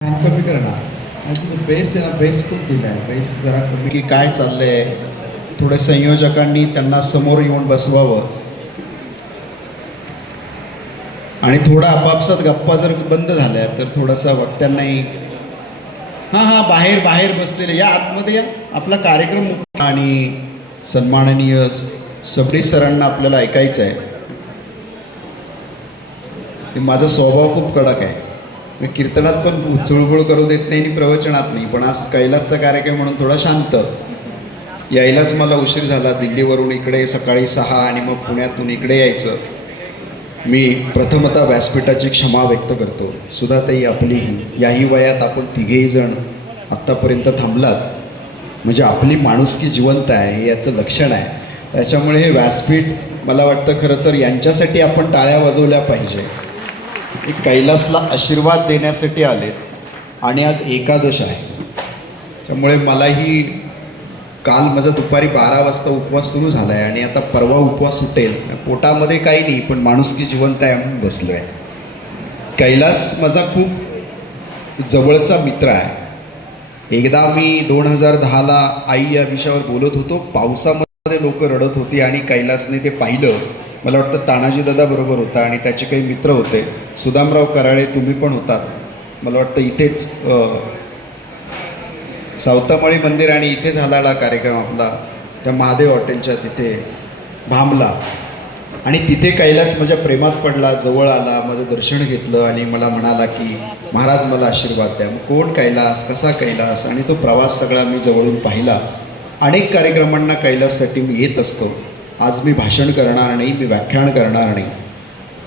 कमी करणार आणि तुझं बेस आहे ना, बेस खूप दिला आहे. बेस जरा कमी की काय चाललंय, थोडे संयोजकांनी त्यांना समोर येऊन बसवावं आणि थोडा आपापसात गप्पा जर बंद झाल्या तर थोडासा वक्त्यांनाही हां हां बाहेर बाहेर बसलेले या आतमध्ये या. आपला कार्यक्रम आणि सन्माननीय सबडी सरांना आपल्याला ऐकायचं आहे. माझा स्वभाव खूप कडक आहे. मी कीर्तनात पण चुळबुळ करू देत नाही आणि प्रवचनात नाही, पण आज कैलासचा कार्यक्रम म्हणून थोडा शांत. यायलाच मला उशीर झाला दिल्लीवरून इकडे सकाळी 6 आणि मग पुण्यातून इकडे यायचं. मी प्रथमतः व्यासपीठाची क्षमा व्यक्त करतो. सुधाताई आपलीही याही वयात आपण तिघेही जण आत्तापर्यंत थांबलात म्हणजे आपली माणुसकी जिवंत आहे हे याचं लक्षण आहे. त्याच्यामुळे हे व्यासपीठ मला वाटतं खरं तर यांच्यासाठी आपण टाळ्या वाजवल्या पाहिजे. कैलासला आशीर्वाद देण्यासाठी आलेत आणि आज एकादश आहे. त्यामुळे मलाही काल माझा दुपारी 12 वाजता उपवास सुरू झाला आहे आणि आता परवा उपवास सुटेल. पोटामध्ये काही नाही, पण माणुसकी जिवंत आहे म्हणून बसलो आहे. कैलास माझा खूप जवळचा मित्र आहे. एकदा मी 2010ला आई या विषयावर बोलत होतो. पावसामध्ये लोक रडत होती आणि कैलासने ते पाहिलं. मला वाटतं तानाजी दादा बरोबर होता आणि त्याचे काही मित्र होते. सुदामराव कराळे तुम्ही पण होतात. मला वाटतं इथेच सावतामाळी मंदिर आणि इथे झालेला कार्यक्रम आपला त्या महादेव हॉटेलच्या तिथे भांबला आणि तिथे कैलास माझ्या प्रेमात पडला, जवळ आला, माझं दर्शन घेतलं आणि मला म्हणाला की महाराज मला आशीर्वाद द्या. मग कोण कैलास, कसा कैलास, आणि तो प्रवास सगळा मी जवळून पाहिला. अनेक कार्यक्रमांना कैलाससाठी मी येत असतो. आज मी भाषण करणार नाही, मी व्याख्यान करणार नाही,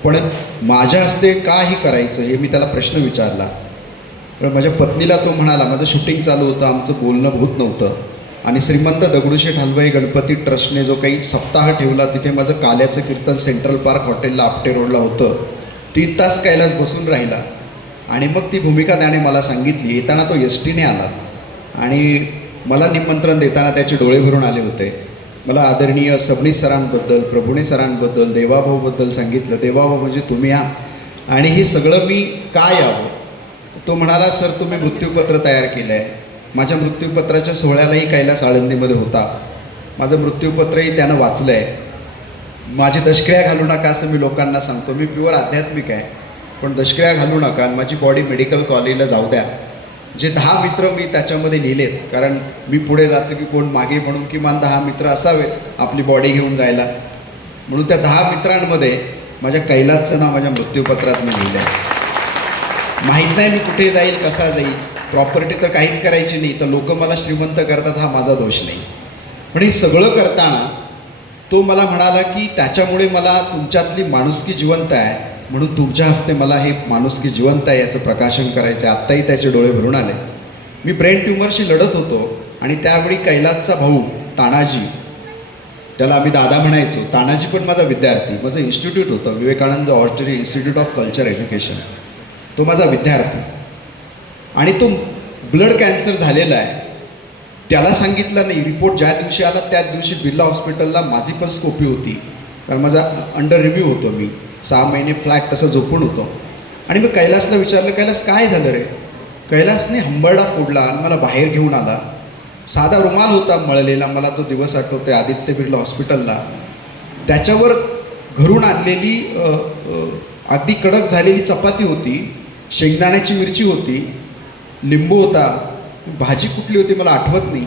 पण माझ्या हस्ते काही करायचं हे मी त्याला प्रश्न विचारला. तर माझ्या पत्नीला तो म्हणाला, माझं शूटिंग चालू होतं, आमचं बोलणं होत नव्हतं आणि श्रीमंत दगडूशेठ हलवाई गणपती ट्रस्टने जो काही सप्ताह ठेवला तिथे माझं काल्याचं कीर्तन सेंट्रल पार्क हॉटेलला आपटे रोडला होतं. 3 तास कैलास बसून राहिला आणि मग ती भूमिका त्याने मला सांगितली. येताना तो एसटीने आला आणि मला निमंत्रण देताना त्याचे डोळे भरून आले होते. मला आदरणीय सबणी सरांबद्दल, प्रभुणे सरांबद्दल, देवाभाऊबद्दल सांगितलं. देवाभाऊ म्हणजे तुम्ही या आणि हे सगळं मी का यावं. तो म्हणाला, सर तुम्ही मृत्यूपत्र तयार केलं आहे. माझ्या मृत्यूपत्राच्या सोहळ्यालाही कैलास आळंदीमध्ये होता. माझं मृत्यूपत्रही त्यानं वाचलं आहे. माझी दशक्रिया घालू नका असं मी लोकांना सांगतो. मी प्युअर आध्यात्मिक आहे, पण दशक्रिया घालू नका आणि माझी बॉडी मेडिकल कॉलेजला जाऊ द्या. जे 10 मित्र मी त्याच्यामध्ये लिहिलेत, कारण मी पुढे जातो की कोण मागे, म्हणून किमान 10 मित्र असावेत आपली बॉडी घेऊन जायला. म्हणून त्या 10 मित्रांमध्ये माझ्या कैलासचं नाव माझ्या मृत्यूपत्रात मी लिहिलं आहे. माहीत नाही मी कुठे जाईल, कसा जाईल. प्रॉपर्टी तर काहीच करायची नाही, तर लोक मला श्रीमंत करतात, हा माझा दोष नाही. पण हे सगळं करताना तो मला म्हणाला की त्याच्यामुळे मला तुमच्यातली माणुसकी जिवंत आहे, म्हणून तुमच्या हस्ते मला हे माणुसकी जिवंत आहे याचं प्रकाशन करायचं आहे. आत्ताही त्याचे डोळे भरून आले. मी ब्रेन ट्यूमरशी लढत होतो आणि त्यावेळी कैलासचा भाऊ तानाजी, त्याला आम्ही दादा म्हणायचो. तानाजी पण माझा विद्यार्थी. माझं इन्स्टिट्यूट होतं Vivekananda oratory institute of culture education. तो माझा विद्यार्थी आणि तो ब्लड कॅन्सर झालेला आहे. त्याला सांगितलं नाही. रिपोर्ट ज्या दिवशी आला त्याच दिवशी बिर्ला हॉस्पिटलला माझी पण स्कोपी होती, कारण माझा अंडर रिव्ह्यू होतो. मी 6 महिने फ्लॅट तसं झोपून होतो आणि मी कैलासला विचारलं, कैलास काय झालं रे. कैलासने हंबरडा फोडला आणि मला बाहेर घेऊन आला. साधा रुमाल होता मळलेला, मला तो दिवस आठवतोय, आदित्य बिर्ला हॉस्पिटलला. त्याच्यावर घरून आणलेली अगदी कडक झालेली चपाती होती, शेंगदाण्याची मिरची होती, लिंबू होता, भाजी कुठली होती मला आठवत नाही.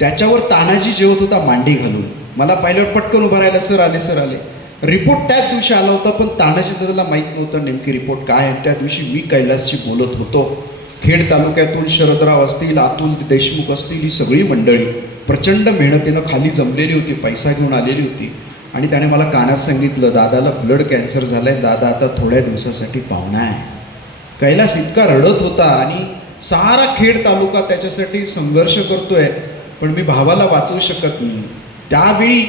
त्याच्यावर तानाजी जेवत होता मांडी घालून. मला पाहिल्यावर पटकन उभं राहिलं, सर आले, सर आले. रिपोर्ट त्याच दिवशी आला होता, पण तानाजी दादाला माहीत नव्हतं नेमकी रिपोर्ट काय आहे. त्या दिवशी मी कैलासशी बोलत होतो. खेड तालुक्यातून शरदराव असतील, अतुल देशमुख असतील, ही सगळी मंडळी प्रचंड मेहनतीनं खाली जमलेली होती, पैसा घेऊन आलेली होती आणि त्याने मला कानात सांगितलं, दादाला ब्लड कॅन्सर झालं आहे, दादा आता थोड्या दिवसासाठी पाहुणा आहे. कैलास इतका रडत होता आणि सारा खेड तालुका त्याच्यासाठी संघर्ष करतोय, पण मी भावाला वाचवू शकत नाही. त्यावेळी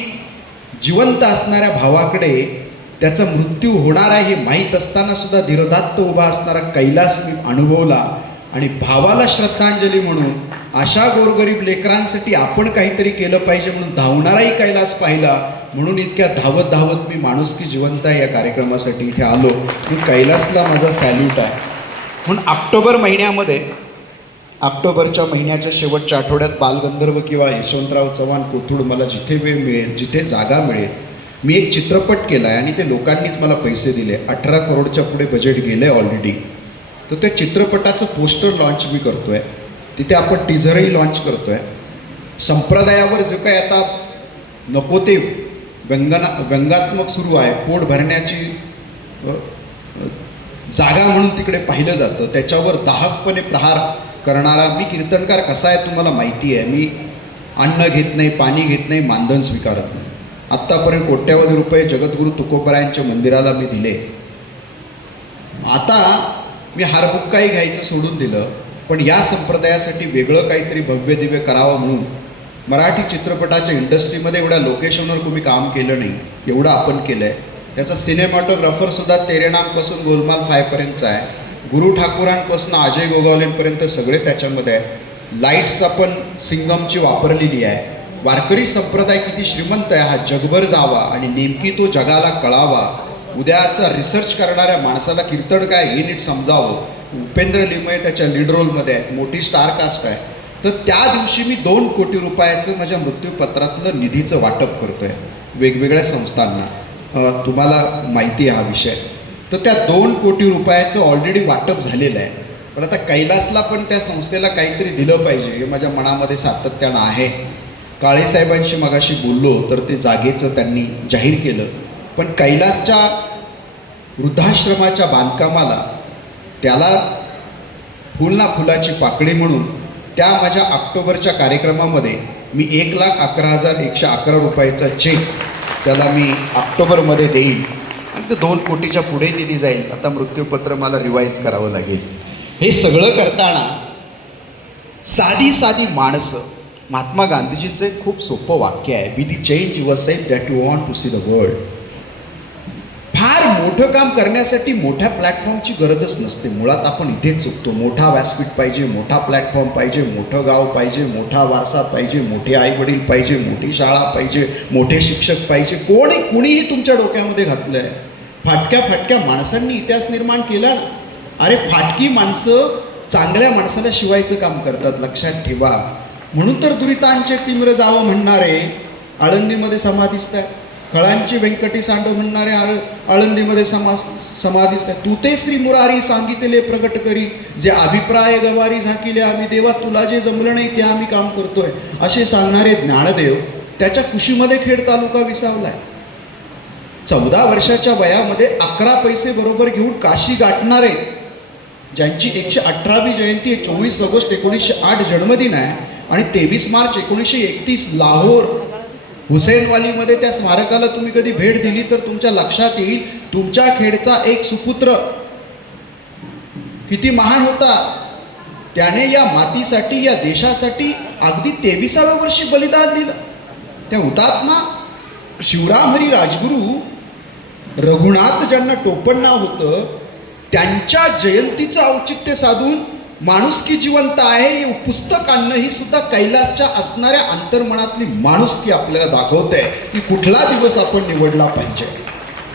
जिवंत असणाऱ्या भावाकडे त्याचा मृत्यू होणार आहे हे माहीत असताना सुद्धा धीरदात्त उभा असणारा कैलास मी अनुभवला आणि भावाला श्रद्धांजली म्हणून अशा गोरगरीब लेकरांसाठी आपण काहीतरी केलं पाहिजे म्हणून धावणाराही कैलास पाहिला. म्हणून इतक्या धावत धावत मी माणुसकी जिवंत आहे या कार्यक्रमासाठी इथे आलो. मी कैलासला माझा सॅल्यूट आहे. म्हणून ऑक्टोबरच्या महिन्याच्या शेवटच्या आठवड्यात बालगंधर्व किंवा यशवंतराव चव्हाण कोथरूड मला जिथे वेळ मिळेल, जिथे जागा मिळेल, मी एक चित्रपट केला आहे आणि ते लोकांनीच मला पैसे दिले. 18 करोडच्या पुढे बजेट गेलं आहे ऑलरेडी. तर त्या चित्रपटाचं पोस्टर लॉन्च मी करतो आहे. तिथे आपण टीझरही लॉन्च करतो आहे. संप्रदायावर जो काही आता नको ते व्यंगात्मक सुरू आहे, पोट भरण्याची जागा म्हणून तिकडे पाहिलं जातं, त्याच्यावर दाहकपणे प्रहार करणारा मी कीर्तनकार कसा आहे तुम्हाला माहिती आहे. मी अन्न घेत नाही, पाणी घेत नाही, मानधन स्वीकारत नाही. आत्तापर्यंत कोट्यावधी रुपये जगद्गुरू तुकोबरायांच्या मंदिराला मी दिले. आता मी हारबुक्काही घ्यायचं सोडून दिलं, पण या संप्रदायासाठी वेगळं काहीतरी भव्य दिव्य करावं म्हणून मराठी चित्रपटाच्या इंडस्ट्रीमध्ये एवढ्या लोकेशनवर तुम्ही काम केलं नाही, एवढं आपण केलं आहे. त्याचा सिनेमॅटोग्राफरसुद्धा तेरे नामपासून गोलमाल 5पर्यंतचा आहे. गुरु ठाकूरांपासून अजय गोगावलेंपर्यंत सगळे त्याच्यामध्ये आहे. लाईट्स आपण सिंगमची वापरलेली आहे. वारकरी संप्रदाय किती श्रीमंत आहे हा जगभर जावा आणि नेमकी तो जगाला कळावा. उद्याचा रिसर्च करणाऱ्या माणसाला कीर्तन काय हे नीट समजावं. उपेंद्र लिमये त्याच्या लीड रोलमध्ये आहे, मोठी स्टार कास्ट आहे. तर त्या दिवशी मी 2 कोटी रुपयाचं माझ्या मृत्यूपत्रातलं निधीचं वाटप करतो आहे वेगवेगळ्या संस्थांना. तुम्हाला माहिती आहे हा विषय. तर त्या 2 कोटी रुपयाचं ऑलरेडी वाटप झालेलं आहे. पण आता कैलासला पण त्या संस्थेला काहीतरी दिलं पाहिजे हे माझ्या मनामध्ये सातत्यानं आहे. काळेसाहेबांशी मगाशी बोललो तर ते जागेचं त्यांनी जाहीर केलं. पण कैलासच्या वृद्धाश्रमाच्या बांधकामाला त्याला फुल ना फुलाची पाकळी म्हणून त्या माझ्या ऑक्टोबरच्या कार्यक्रमामध्ये मी 1,11,111 रुपयाचा चेक त्याला मी ऑक्टोबरमध्ये देईल आणि ते 2 कोटीच्या पुढे निधी जाईल. आता मृत्यूपत्र मला रिवाईज करावं लागेल. हे सगळं करताना साधी माणसं, महात्मा गांधीजीचं एक खूप सोपं वाक्य आहे, be the change yourself that you want to see the world. फार मोठं काम करण्यासाठी मोठ्या प्लॅटफॉर्मची गरजच नसते. मुळात आपण इथेच चुकतो. मोठा व्यासपीठ पाहिजे, मोठा प्लॅटफॉर्म पाहिजे, मोठं गाव पाहिजे, मोठा वारसा पाहिजे, मोठे आईवडील पाहिजे, मोठी शाळा पाहिजे, मोठे शिक्षक पाहिजे. कुणीही तुमच्या डोक्यामध्ये घातलं आहे. फाटक्या माणसांनी इतिहास निर्माण केला ना. अरे फाटकी माणसं चांगल्या माणसाला शिवायचं काम करतात, लक्षात ठेवा. म्हणून तर दुरितांचे तिम्र जावं म्हणणारे आळंदीमध्ये समाधीस्थ आहे. खळांची व्यंकटी सांडव म्हणणारे आळंदीमध्ये समाधीस्थ आहे. तू ते श्री मुरारी सांगितले प्रगट करी, जे अभिप्राय गवारी झाकिले आम्ही देवा, तुला जे जमलं नाही ते आम्ही काम करतोय, असे सांगणारे ज्ञानदेव त्याच्या कुशीमध्ये खेड तालुका विसावलाय. 14 वर्षाच्या वयामध्ये 11 पैसे बरोबर घेऊन काशी गाठणारे, ज्यांची 118वी जयंती 24 ऑगस्ट 1908 जन्मदिन आहे आणि 23 मार्च 1931 लाहोर हुसेनवालीमध्ये त्या स्मारकाला तुम्ही कधी भेट दिली तर तुमच्या लक्षात येईल तुमच्या खेडचा एक सुपुत्र किती महान होता. त्याने या मातीसाठी, या देशासाठी अगदी 23व्या वर्षी बलिदान दिलं. त्या हुतात्मा शिवराम हरी राजगुरू रघुनाथ ज्यांना टोपण नाव होतं, त्यांच्या जयंतीचं औचित्य साधून माणुसकी जिवंत आहे हे पुस्तक आणणं ही सुद्धा कैलासच्या असणाऱ्या अंतर्मनातली माणुसकी आपल्याला दाखवत आहे की कुठला दिवस आपण निवडला पाहिजे.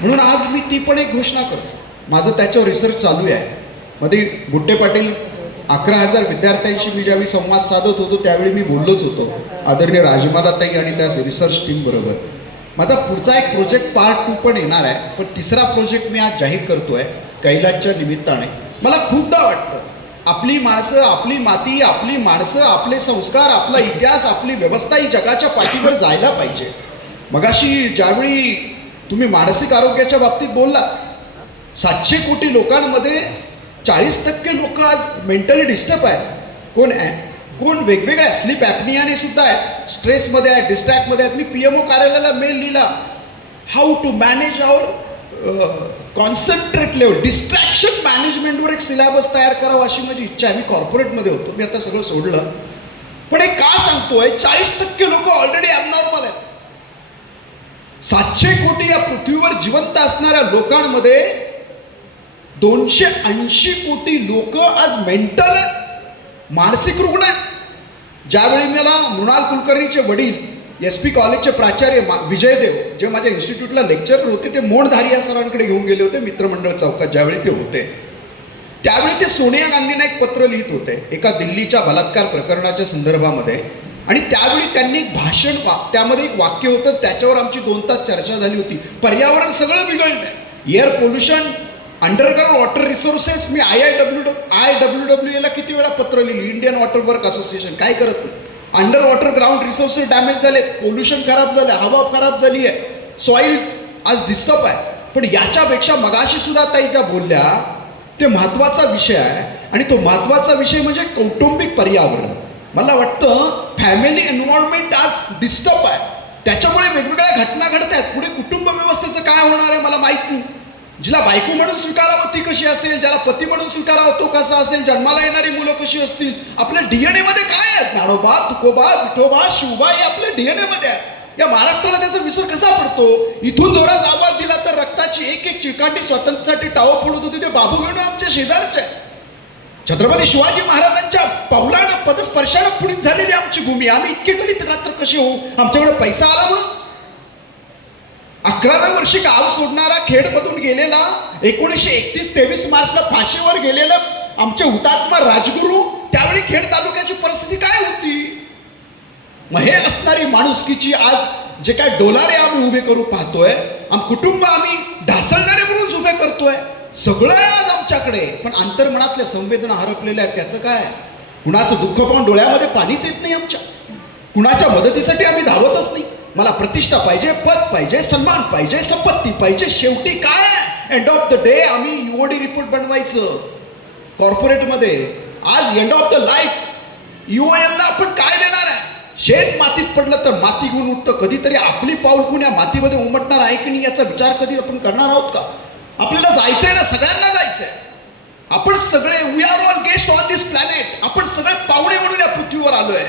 म्हणून आज मी ती पण एक घोषणा करतो. माझं त्याच्यावर रिसर्च चालू आहे. मध्ये बुट्टे पाटील 11,000 विद्यार्थ्यांशी मी ज्यावेळी संवाद साधत होतो त्यावेळी मी बोललोच होतो आदरणीय राजमालाताई आणि त्या रिसर्च टीम बरोबर. माझा पुढचा एक प्रोजेक्ट पार्ट 2 पण येणार आहे. पण 3रा प्रोजेक्ट मी आज जाहीर करतोय कैलासच्या निमित्ताने. मला खूपदा वाटतं आपली माणसं, आपली माती, आपली माणसं, आपले संस्कार, आपला इतिहास, आपली व्यवस्था ही जगाच्या पाठीवर जायला पाहिजे. मगाशी ज्यावेळी तुम्ही मानसिक आरोग्याच्या बाबतीत बोललात, 700 कोटी लोकांमध्ये 40% लोक आज मेंटली डिस्टर्ब आहेत. कोण आहे? कोण वेगवेगळ्या स्लीप ॲपनियाने सुद्धा आहेत, स्ट्रेसमध्ये आहेत, डिस्ट्रॅक्टमध्ये आहेत. मी PMO कार्यालयाला मेल लिहिला, how to manage our concentrate level, distraction मॅनेजमेंटवर एक सिलेबस तयार करावा अशी माझी इच्छा आहे. मी कॉर्पोरेटमध्ये होतो, मी आता सगळं सोडलं. पण हे का सांगतोय? 40% लोक ऑलरेडी ॲबनॉर्मल आहेत. 700 कोटी या पृथ्वीवर जिवंत असणाऱ्या लोकांमध्ये 280 कोटी लोक आज मेंटल मानसिक रुग्ण आहेत. ज्यावेळी मला मृणाल कुलकर्णीचे वडील SP कॉलेजचे प्राचार्य विजयदेव जे माझ्या इन्स्टिट्यूटला लेक्चरर होते, ते मोंडधारी या सरांकडे घेऊन गेले होते मित्रमंडळ चौकात ज्यावेळी ते होते, त्यावेळी ते सोनिया गांधींना एक पत्र लिहित होते एका दिल्लीच्या बलात्कार प्रकरणाच्या संदर्भामध्ये. आणि त्यावेळी त्यांनी एक भाषण त्यामध्ये एक वाक्य होतं, त्याच्यावर आमची 2 तास चर्चा झाली होती. पर्यावरण सगळं बिघडलं, air pollution, underground water resources. मी IWWA ला किती वेळा पत्र लिहिली, इंडियन वॉटर वर्क असोसिएशन, काय करत नाही. Under water ground resources damage झाले, पोल्युशन खराब झालं, हवा खराब झाली आहे, सॉईल आज डिस्टर्ब आहे. पण याच्यापेक्षा मगाशी सुद्धा ताई ज्या बोलल्या ते महत्त्वाचा विषय आहे. आणि तो महत्त्वाचा विषय म्हणजे कौटुंबिक पर्यावरण. मला वाटतं फॅमिली एन्व्हायरमेंट आज डिस्टर्ब आहे, त्याच्यामुळे वेगवेगळ्या घटना घडत आहेत. पुढे कुटुंब व्यवस्थेचं काय होणार आहे मला माहीत नाही. जिला बायको म्हणून स्वीकारावं ती कशी असेल, ज्याला पती म्हणून स्वीकारावं तो कसा असेल, जन्माला येणारी मुलं कशी असतील, आपल्या DNA मध्ये काय आहेत, नाडोबा, तुकोबा, विठोबा, शिवबा हे आपल्या DNA मध्ये आहे. या महाराष्ट्राला त्याचा विसर कसा पडतो. इथून जोरात आवाज दिला तर रक्ताची एक एक चिकाटी स्वातंत्र्यासाठी टावं फोडत होती ते बाबू गणू आमच्या शेजारचे आहे. छत्रपती शिवाजी महाराजांच्या पावलानं पदस्पर्शानं पुढील झालेली आमची भूमी. आम्ही इतके गणित गात्र कसे होऊ, आमच्याकडे पैसा आला म्हणून. 11व्या वर्षी गाव सोडणारा खेडमधून गेलेला 1931-23 मार्चला फाशीवर गेलेलं आमचे हुतात्मा राजगुरू, त्यावेळी खेड तालुक्याची परिस्थिती काय होती. मग हे असणारी माणुसकीची आज जे काय डोलारे आम्ही उभे करू पाहतोय, कुटुंब आम्ही ढासळणारे म्हणून उभे करतोय, सगळं आहे आज आमच्याकडे. पण अंतर्मनातल्या संवेदना हरपलेल्या आहेत. त्याचं काय, कुणाचं दुःख पाहून डोळ्यामध्ये पाणीच येत नाही आमच्या. कुणाच्या मदतीसाठी आम्ही धावतच नाही. मला प्रतिष्ठा पाहिजे, पद पाहिजे, सन्मान पाहिजे, संपत्ती पाहिजे. शेवटी काय, एंड ऑफ द डे आम्ही UOD रिपोर्ट बनवायचं कॉर्पोरेटमध्ये. आज end of the life UOL ला आपण काय देणार आहे. शेत मातीत पडलं तर माती घेऊन उठतं. कधीतरी आपली पाऊल कुण्या मातीमध्ये उमटणार आहे की नाही याचा विचार कधी आपण करणार आहोत का. आपल्याला जायचंय ना, सगळ्यांना जायचंय. आपण सगळे we are all guest on this planet. आपण सगळे पाहुणे म्हणून या पृथ्वीवर आलोय.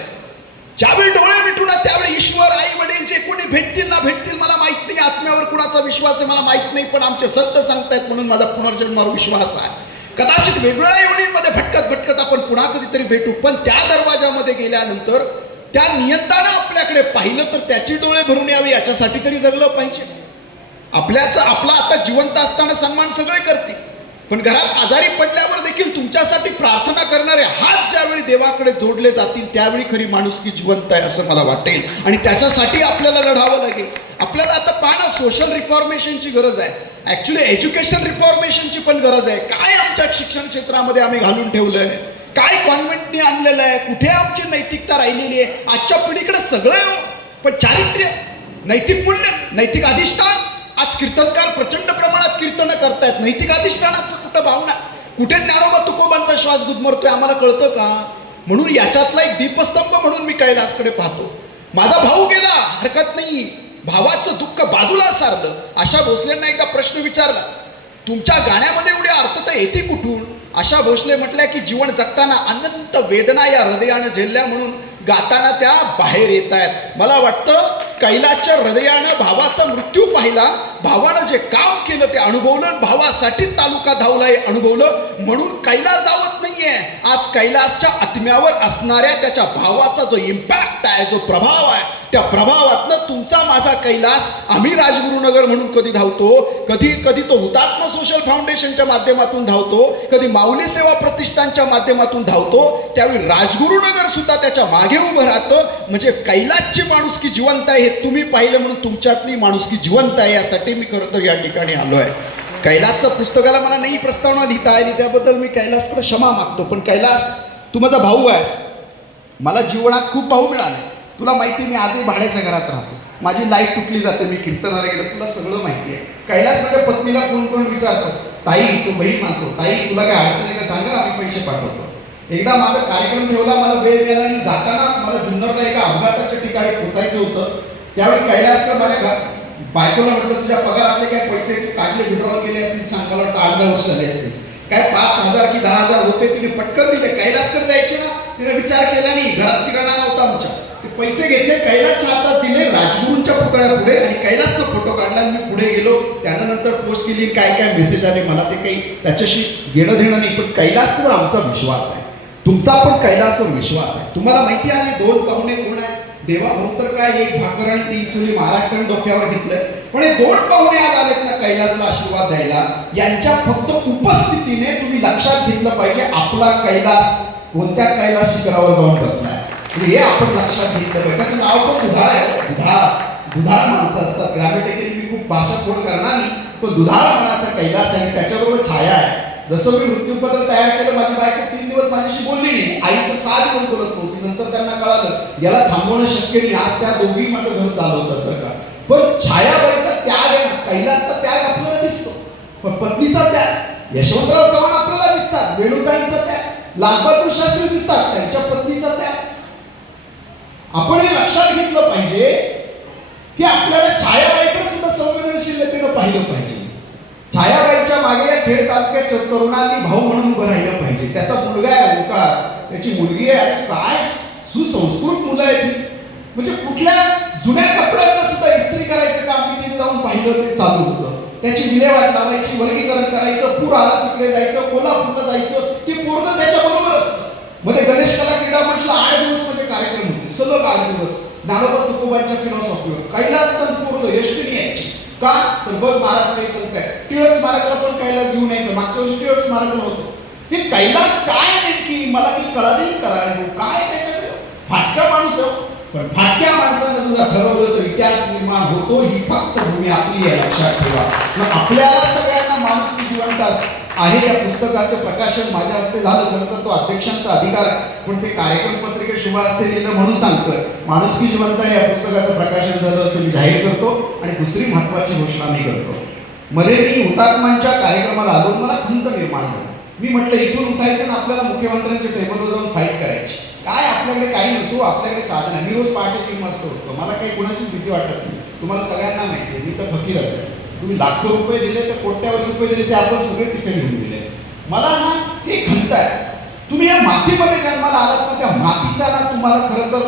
ज्यावेळी डोळे मिटून त्यावेळी ईश्वर, आई वडील जे कोणी भेटतील ना भेटतील मला माहित नाही. आत्म्यावर कुणाचा विश्वास आहे मला माहित नाही, पण आमचे संत सांगतायत म्हणून माझा पुनर्जन्मावर विश्वास आहे. कदाचित वेगवेगळ्या योनींमध्ये भटकत भटकत आपण पुन्हा कधीतरी भेटू, पण त्या दरवाजामध्ये गेल्यानंतर त्या नियंत्रण आपल्याकडे पाहिलं तर त्याची डोळे भरून यावे याच्यासाठी तरी जगलं पाहिजे. आपला आता जिवंत असताना सन्मान सगळे करतील, पण घरात आजारी पडल्यावर देखील तुमच्यासाठी प्रार्थना करणारे हात ज्यावेळी देवाकडे जोडले जातील त्यावेळी खरी माणुसकी जिवंत आहे असं मला वाटेल. आणि त्याच्यासाठी आपल्याला लढावं लागेल. आपल्याला आता पाहणं सोशल रिफॉर्मेशनची गरज आहे, ॲक्च्युली एज्युकेशन रिफॉर्मेशनची पण गरज आहे. काय आमच्या शिक्षण क्षेत्रामध्ये आम्ही घालून ठेवलं आहे, काय कॉन्व्हेंटनी आणलेलं आहे, कुठे आमची नैतिकता राहिलेली आहे. आजच्या पिढीकडे सगळं, पण चारित्र्य, नैतिक मूल्य, नैतिक अधिष्ठान. आज कीर्तनकार प्रचंड प्रमाणात कीर्तनं करतायत, नैतिक अधिष्ठानाचं कुठं भावना, कुठे ज्ञानोबा तुकोबांचा श्वास गुदमरतोय आम्हाला कळतं का. म्हणून याच्यातला एक दीपस्तंभ म्हणून मी कैलासकडे पाहतो. माझा भाऊ गेला, हरकत नाही, भावाचं दुःख बाजूला सारलं. आशा भोसलेंना एकदा प्रश्न विचारला, तुमच्या गाण्यामध्ये एवढी अर्थता येते कुठून. आशा भोसले म्हटल्या की जीवन जगताना अनंत वेदना या हृदयानं झेलल्या म्हणून गाताना त्या बाहेर येत आहेत. मला वाटतं कैलासच्या हृदयानं भावाचा मृत्यू पाहिला, भावानं जे काम केलं ते अनुभवलं, भावासाठी तालुका धावलाय अनुभवलं, म्हणून कैलास धावत नाहीये. आज कैलासच्या आत्म्यावर असणाऱ्या त्याच्या भावाचा जो इम्पॅक्ट आहे, जो प्रभाव आहे, त्या प्रभावातनं तुमचा माझा कैलास, आम्ही राजगुरुनगर म्हणून कधी धावतो, कधी कधी तो हुतात्मा सोशल फाउंडेशनच्या माध्यमातून धावतो, कधी माऊली सेवा प्रतिष्ठानच्या माध्यमातून धावतो. त्यावेळी राजगुरुनगर सुद्धा त्याच्या मागे उभं राहतं. म्हणजे कैलासची माणुसकी जिवंत आहे हे तुम्ही पाहिलं म्हणून तुमच्यातली माणुसकी जिवंत आहे यासाठी मी खरं तर या ठिकाणी आलो आहे. कैलासच्या पुस्तकाला मला नाही प्रस्तावना लिहिता आली, त्याबद्दल मी कैलासकडे क्षमा मागतो. पण कैलास, तू माझा भाऊ आहेस. मला जीवनात खूप भाऊ मिळाले. तुला माहिती मी आजही भाड्याच्या घरात राहतो, माझी लाईट तुटली जाते, मी कीर्तनाला गेलो, तुला सगळं माहिती आहे. कैलास माझ्या पत्नीला कोण कोण विचारतो, ताई तू बहीण मानतो, ताई तुला काय अडचण आहे का सांगा, आम्ही पैसे पाठवतो. एकदा माझा कार्यक्रम ठेवला, मला वेळ मिळाला आणि जाताना मला जुन्नरला एका अपघाताच्या ठिकाणी पोचायचं होतं. त्यावेळी कैलासकर माझ्या बायकोला म्हटलं, तुझ्या पगारातले काय पैसे काढले, विड्रॉल केले असतील सांग, मला वाटतं 8-10 वर्ष झाले असतील, काय 5,000 की 10,000 होते, तिने पटकन दिले. कैलासकर द्यायचे ना, तिने विचार केला नाही, घरात ठिकाणा नव्हता आमच्या, ते पैसे घेतले, कैलासच्या हातात दिले, राजगुरूंच्या पुतळ्या पुढे, आणि कैलासचा फोटो काढला. मी पुढे गेलो, त्यानंतर पोस्ट केली, काय काय मेसेज आले मला ते काही त्याच्याशी घेणं देणं नाही. पण कैलासवर आमचा विश्वास आहे, तुमचा पण कैलासवर विश्वास आहे. तुम्हाला माहिती आहे 2 पाहुणे कोण आहेत, देवा भाऊ तर काय, एक भाकर आणि 3 चुली महाराष्ट्राने डोक्यावर घेतलंय. पण हे 2 पाहुणे आज आलेत ना कैलासला आशीर्वाद द्यायला, यांच्या फक्त उपस्थितीने तुम्ही लक्षात घेतलं पाहिजे आपला कैलास कोणत्या कैलास शिखरावर जाऊन बसलाय. हे आपण लक्षात घेतलं पाहिजे. त्याचं नाव पण दुधाळ आहे. दुधाळ माणसं असतात. ग्रामटेकरी मी खूप भाषा फोड करणार नाही, पण दुधाळ मनाचा कैलास आहे. त्याच्याबरोबर छाया आहे. जसं मी मृत्यूपत्र तयार केलं, माझी बायको 3 दिवस माझ्याशी बोलली नाही. आई तर 6 दिवस बोलत नव्हती. नंतर त्यांना कळालं याला थांबवणं शक्य नाही. आज त्या दोघी माझं घर चालवतात बरं का. पण छायाबाईचा त्याग आहे, कैलासचा त्याग आपल्याला दिसतो. पण पत्नीचा त्याग, यशवंतराव चव्हाण आपल्याला दिसतात. वेणुताईंचा त्याग, लालबहादूर शास्त्री दिसतात, त्यांच्या पत्नीचा त्याग. आपण हे लक्षात घेतलं पाहिजे की आपल्याला छायाबाईकडे सुद्धा संवेदनशीलतेनं पाहिलं पाहिजे. छायाबाईच्या मागे या खेड तालुक्याच्या तरुणांनी भाऊ म्हणून उभं राहिलं पाहिजे. त्याचा मुलगा आहे ओंकार, त्याची मुलगी आहे. आणि काय सुसंस्कृत मुलं आहेत. म्हणजे कुठल्या जुन्या कपड्यांना सुद्धा इस्त्री करायचं काम मी तिथे जाऊन पाहिलं, ते चालू होतं. त्याची विल्हेवाट लावायची, वर्गीकरण करायचं, पूर आला तिकडे जायचं, कोल्हापूरला जायचं, ते पूर्ण त्याच्याबरोबर असतं. मध्ये गणेश कला क्रीडा मंचला 8 दिवस मध्ये कार्यक्रम होते, सलग 8 दिवस. ज्ञानोबा तुकोबांच्या फिलॉसॉफीवर कैलास पूर्ण यष्टीने यायची. का तर बघ महाराज काही सांगताय, टिळक स्मारकाला पण कैलास घेऊन यायचं. मागच्या वर्षी टिळक स्मारक होतं. हे कैलास काय नेमकी मला काही कळाली करायला काय त्याच्याकडे फाटका माणूस. पण फाटक्या माणसानं तुझा ठरवलं तर इतिहास निर्माण होतो. ही फक्त भूमी आपली आहे, लक्षात ठेवा. मग आपल्याला सगळ्यांना माणूस जिवंत आहे. या पुस्तकाचं प्रकाशन माझ्या हस्ते झालं, खरं तर तो अध्यक्षांचा अधिकार आहे, पण ते कार्यक्रम पत्रिकेत शुभ हस्ते लिहिलं म्हणून सांगतोय. माणुसकी जिवंत आहे या पुस्तकाचं प्रकाशन झालं असं मी जाहीर करतो. आणि दुसरी महत्वाची घोषणा मी करतो. मध्ये मी हुतात्म्यांच्या कार्यक्रमाला आलो, मला खंत निर्माण झाली. मी म्हटलं इथून उठायचं ना आपल्याला मुख्यमंत्र्यांच्या टेबलवर जाऊन फाईट करायची. काय आपल्याकडे काही नसो, आपल्याकडे साधन आहे. मी रोज पहाटे 3 वाजता उठतो. मला काही कोणाची भीती वाटत नाही. तुम्हाला सगळ्यांना माहिती आहे मी तर फकीरच आहे. तुम्ही लाखो रुपये दिले तर कोट्यावधी रुपये दिले ते आपण सगळे तिथे घेऊन दिले. मला ना हे खंत आहे. तुम्ही या मातीमध्ये जन्माला आलात ना, त्या मातीचा ना तुम्हाला खरं तर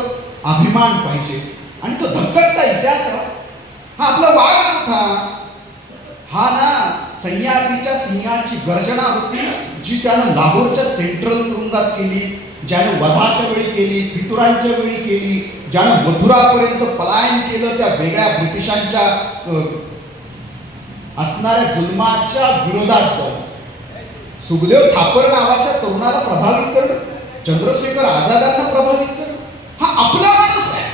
अभिमान पाहिजे. आणि तो धक्कतचा इतिहास हा आपला वाघ नव्हता. हा ना सह्याद्रीच्या सिंहाची गर्जना होती, जी त्यानं लाहोरच्या सेंट्रल तुरुंगात केली, ज्यानं वधाच्या वेळी केली, फितुरांच्या वेळी केली, ज्यानं मथुरापर्यंत पलायन केलं त्या वेगळ्या ब्रिटिशांच्या असणाऱ्या जुलमाच्या विरोधात जाऊन. सुखदेव थापर नावाच्या तरुणाला प्रभावित करणं, चंद्रशेखर आझादांना प्रभावित करणं, हा आपला माणूस आहे.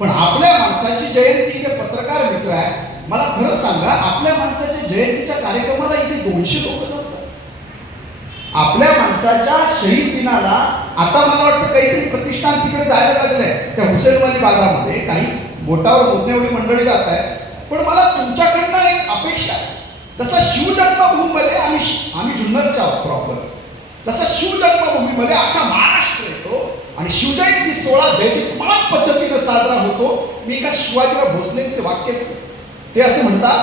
पण आपल्या माणसाची जयंती हे पत्रकार मित्र आहे. मला खरं सांगा, आपल्या माणसाच्या जयंतीच्या कार्यक्रमाला इथे 200 लोक जातात. आपल्या माणसाच्या शहीद दिनाला आता मला वाटतं काहीतरी प्रतिष्ठान तिकडे जायला लागलंय. त्या हुसेनवाली भागामध्ये काही बोटावर मोजण्यावरी मंडळी जात आहे. पण मला तुमच्याकडनं एक अपेक्षा आहे. जसा शिवजन्मभूमीमध्ये आम्ही जुन्नरच्या आहोत प्रॉपर, तसा शिवजन्मभूमीमध्ये अख्खा महाराष्ट्र येतो आणि शिवजयंती सोहळा दैदिकमान पद्धतीनं साजरा होतो. मी एका शिवाजीराव भोसलेंचे वाक्य ते असे म्हणतात,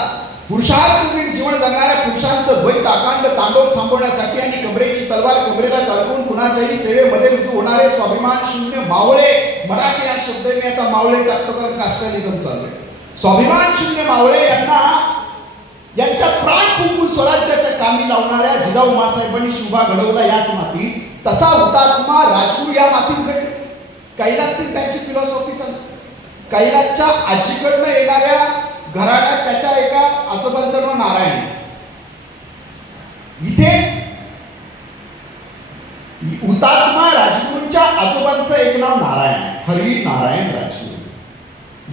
पुरुषार्थपूर्वी जीवन जगणाऱ्या पुरुषांचं द्वैत अकांड तांडव थांबवण्यासाठी आणि कमरेची तलवार कमरेला चढवून कुणाच्याही सेवेमध्ये रुजू होणारे स्वाभिमान शून्य मावळे. मराठी हा शब्द मी आता मावळे टाकतो कारण कास्टलिझम चाललंय. स्वाभिमान शून्य मावळे यांच्या प्राण फुंकून स्वराज्याच्या कामी लावणाऱ्या जिजाऊ मासाहेबांनी शुभा घडवला याच मातीत. तसा हुतात्मा राजगुरू या मातीत घडले. कैलासची त्यांची फिलॉसॉफी सांग. कैलासच्या आजीकडनं येणाऱ्या घराण्यात त्याच्या एका आजोबांचं नाव नारायण. इथे हुतात्मा राजगुरूंच्या आजोबांचं एक नाव नारायण, हरी नारायण राजगुरू.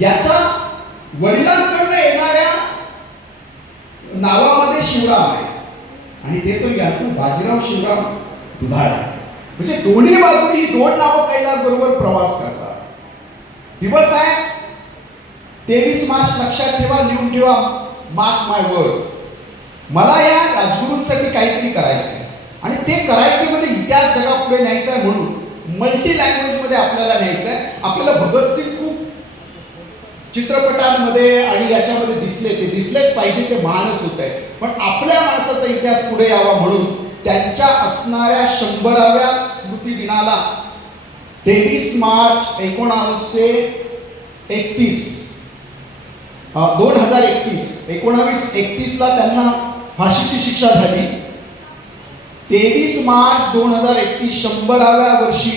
याच्या वडिलांकडनं येणाऱ्या नावामध्ये शिवराम आहे आणि ते तो याचं बाजीराव शिवराम दुधाळ आहे. म्हणजे दोन्ही बाजूनी ही 2 नावं कैलास बरोबर प्रवास करतात. दिवस आहे 23 मार्च, लक्षात ठेवा, लिहून ठेवा, मार्क माय वर्ड. मला या राजगुरूंसाठी काहीतरी करायचं आहे आणि ते करायचं म्हणजे इतिहास जगापुढे न्यायचा आहे. म्हणून मल्टी लँग्वेजमध्ये आपल्याला न्यायचं आहे. आपल्याला भगतसिंग खूप चित्रपटांमध्ये आणि याच्यामध्ये ते दिसलेच पाहिजे, ते महानच होत आहे. पण आपल्या माणसाचा इतिहास पुढे यावा म्हणून त्यांच्या असणाऱ्या 100व्या स्मृती दिनाला 23 मार्च 1931 ला त्यांना फाशीची शिक्षा झाली. 23 मार्च 2021 100व्या वर्षी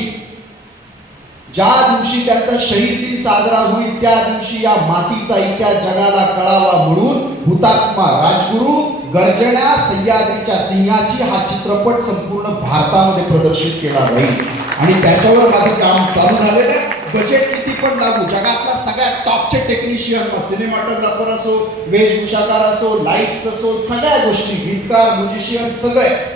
ज्या दिवशी त्यांचा शहीद दिन साजरा होईल त्या दिवशी या मातीचा इतिहास जगाला कळावा म्हणून हुतात्मा राजगुरू गर्जना सह्याद्रीच्या सिंहाची हा चित्रपट संपूर्ण भारतामध्ये प्रदर्शित केला जाईल आणि त्याच्यावर माझं काम चालू झालेलं आहे. बजेट किती पण लागू, जगातला सगळ्यात टॉपचे टेक्निशियन, सिनेमॅटोग्राफर असो, वेशभूषाकार असो, लाईट्स असो, सगळ्या गोष्टी, गीतकार, म्युझिशियन,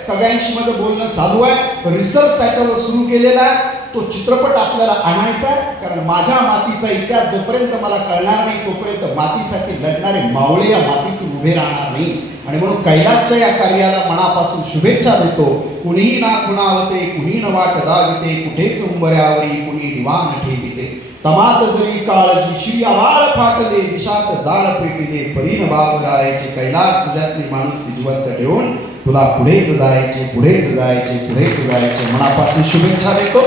सगळ्यांशी माझं बोलणं चालू आहे. रिसर्च त्याच्यावर सुरू केलेला आहे. तो चित्रपट आपल्याला आणायचा आहे, कारण माझ्या मातीचा इतिहास जोपर्यंत मला कळणार नाही तोपर्यंत मातीसाठी लढणारे मावळे या मातीतून उभे राहणार नाही. आणि म्हणून कैलासच्या या कार्याला मनापासून शुभेच्छा देतो. कुणीही ना कुणावते, कुणी न वाट दाविते, कुठेच उंबऱ्यावरी कुणी दिवाण ठेविते. तमात जरी काळजीशी आवाळ फाटले, दिशात जाळ पेटिले, परीन बाबरायाचे कैलास तुझ्यातली माणूस जिवंत ठेवून तुला पुढेच जायचे, पुढेच जायचे, पुढेच जायचे. मनापासून शुभेच्छा देतो.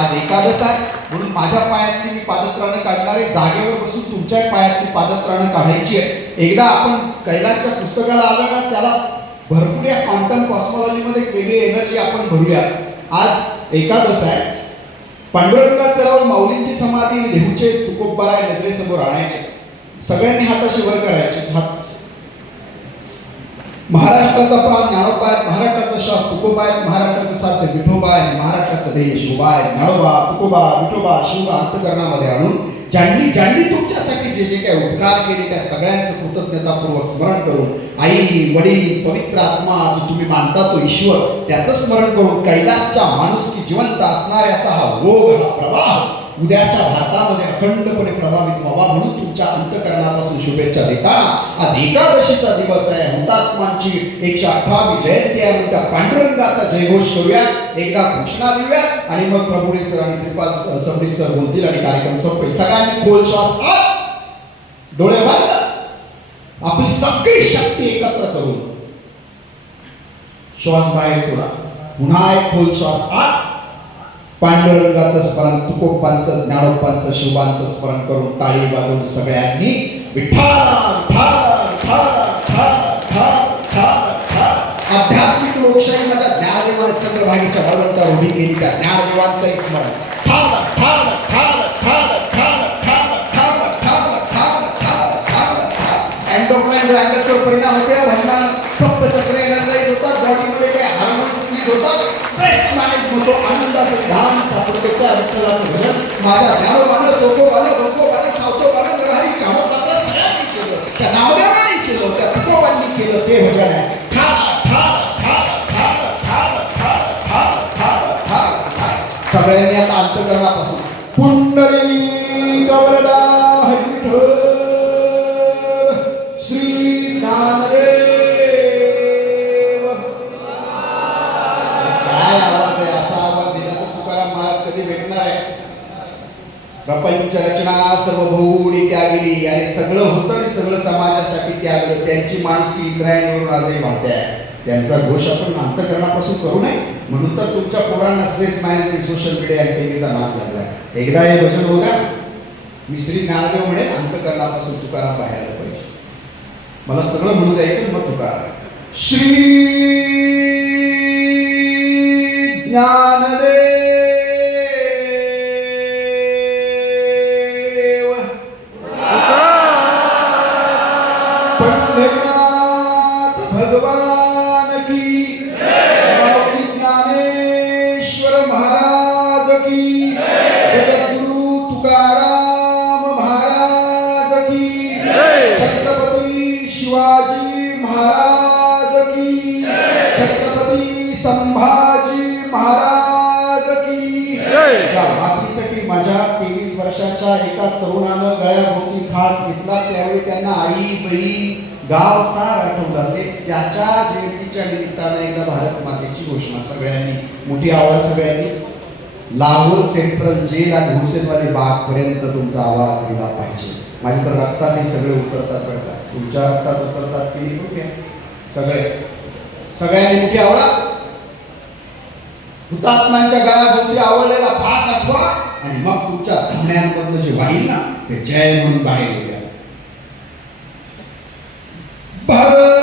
आज एकादश आहे म्हणून माझ्या पायातली मी पादत्राणं काढणार आहे. जागेवर बसून तुमच्या पायातली पादत्राणं काढायची आहे. एकदा आपण कैलासच्या पुस्तकाला आलो ना, त्याला भरपूर या क्वांटम कॉस्मॉलॉजीमध्ये एक वेगळी एनर्जी आपण भरूया. आज एकादश आहे. पांडुरंगाचं राव माऊलींची समाधी देहूचे तुकोबाराय नजरेसमोर आणायचे. सगळ्यांनी हात असे वर करायचे. हात महाराष्ट्राचा प्राण ज्ञानोबा आहे, महाराष्ट्राचा श्वास तुकोबा आहे, महाराष्ट्राचा साध्य विठोबा आहे, महाराष्ट्राचा ध्येय शिवबा आहे. ज्ञानोबा, तुकोबा, विठोबा, शिवबा अंतकरणामध्ये आणून ज्यांनी ज्यांनी तुमच्यासाठी जे जे काही उपकार केले त्या सगळ्यांचं कृतज्ञतापूर्वक स्मरण करून आई वडील पवित्र आत्मा जो तुम्ही मानता तो ईश्वर त्याचं स्मरण करून कैलासच्या माणुसकी जिवंत असणाऱ्याचा हा ओघ, हा प्रवाह उद्याच्या भारतामध्ये अखंडपणे प्रभावित व्हावा म्हणून तुमच्या अंतकरणापासून शुभेच्छा देताना आज एकादशीचा दिवस आहे. हुतात्मांची 118वी जयंती आहे. त्या पांडुरंगाचा जयघोष करूया, एकदा घोषणा देऊया आणि मग प्रभुडे सर आणि श्रीपाद सबडी सर बोलतील आणि कार्यक्रम संपेल. सगळ्यांनी खोल श्वास आत, डोळे बंद, आपली सगळी शक्ती एकत्र करून श्वास बाहेर सोडा. पुन्हा एक खोल श्वास आत. पांडुरंगाचं स्मरण, तुकोबांचं, ज्ञानोबांचं, शिवबांचं स्मरण करून टाळी वाजवून सगळ्यांनी आध्यात्मिक लोकशाही माझ्या ज्ञानदेवाने चंद्रभागेच्या वळवंटावर उभी केली त्या ज्ञानदेवांचंही स्मरण. अँडोक्राईन परिणाम होते, भावना सप्तचक्र एनर्जाईज होतात, बॉडीमध्ये काही हार्मोन्स रिलीज होतात, स्ट्रेस मॅनेज होतो, आनंदाचं ध्यान सापडतो. त्या विठ्ठलाचं भजन माझ्या ज्ञानोबानं, जोगोबानं, गंगोबानं, सावतोबानं, नरहरी कामोबानं सगळ्यांनी केलं, त्या नामदेवांनी केलं, त्या तुकोबांनी केलं. ते भजन आहे. सगळ्यांनी आता अंतकरणापासून पुंडली गवरदा हरिविठ्ठल श्री ज्ञानदेव. काय आवाज आहे, असा आवाज दिला तर तुकाराम महाराज कधी भेटणार आहे. प्रपंच रचना सर्वभूणी त्यागिली आणि सगळं होतं आणि सगळं समाजासाठी त्यागलं. त्यांची माणसी इंद्रायणीवरून आजही वाढते आहे. त्यांचा घोष आपण अंतकरणापासून करू नये म्हणून तर तुमच्या पोरांना स्ट्रेस मॅनेजमेंट, सोशल मीडिया आणि टीव्हीचा नाद लागला. एकदा हे भजन होगा मी श्री ज्ञानदेव म्हणे अंतकरणापासून तुकाराम बाहेर आलं पाहिजे. मला सगळं म्हणू द्यायचं मग तुकाराम. श्री ज्ञानदेव पंढरीनाथ भगवान की, ज्ञानेश्वर महाराज की, जगद्गुरु तुकाराम महाराज की, छत्रपती शिवाजी महाराज की, छत्रपती संभाजी महाराज की. त्या मातीसाठी माझ्या 23 वर्षाच्या एका तरुणानं गळ्याभोवती खास घेतला. त्यावेळी त्यांना आई बहीण गाव सार आठवलं असेल. त्याच्या जयंतीच्या निमित्तानं एकदा भारत मातेची घोषणा सगळ्यांनी, मोठी आवाज सगळ्यांनी. लाहोर सेंट्रल जेल आणि हुसेनवाली बाग पर्यंत तुमचा आवाज गेला पाहिजे. माझ्या तर रक्तात हे सगळे उतरतात करतात, तुमच्या रक्तात उतरतात की नाही सगळे. सगळ्यांनी मोठी आवाज. हुतात्म्यांच्या गळ्याभोवती आवडलेला फास आठवा आणि मग तुमच्या धामण्यांमधलं जे वाईल ना ते जय म्हणून बाहेर येऊया. भारत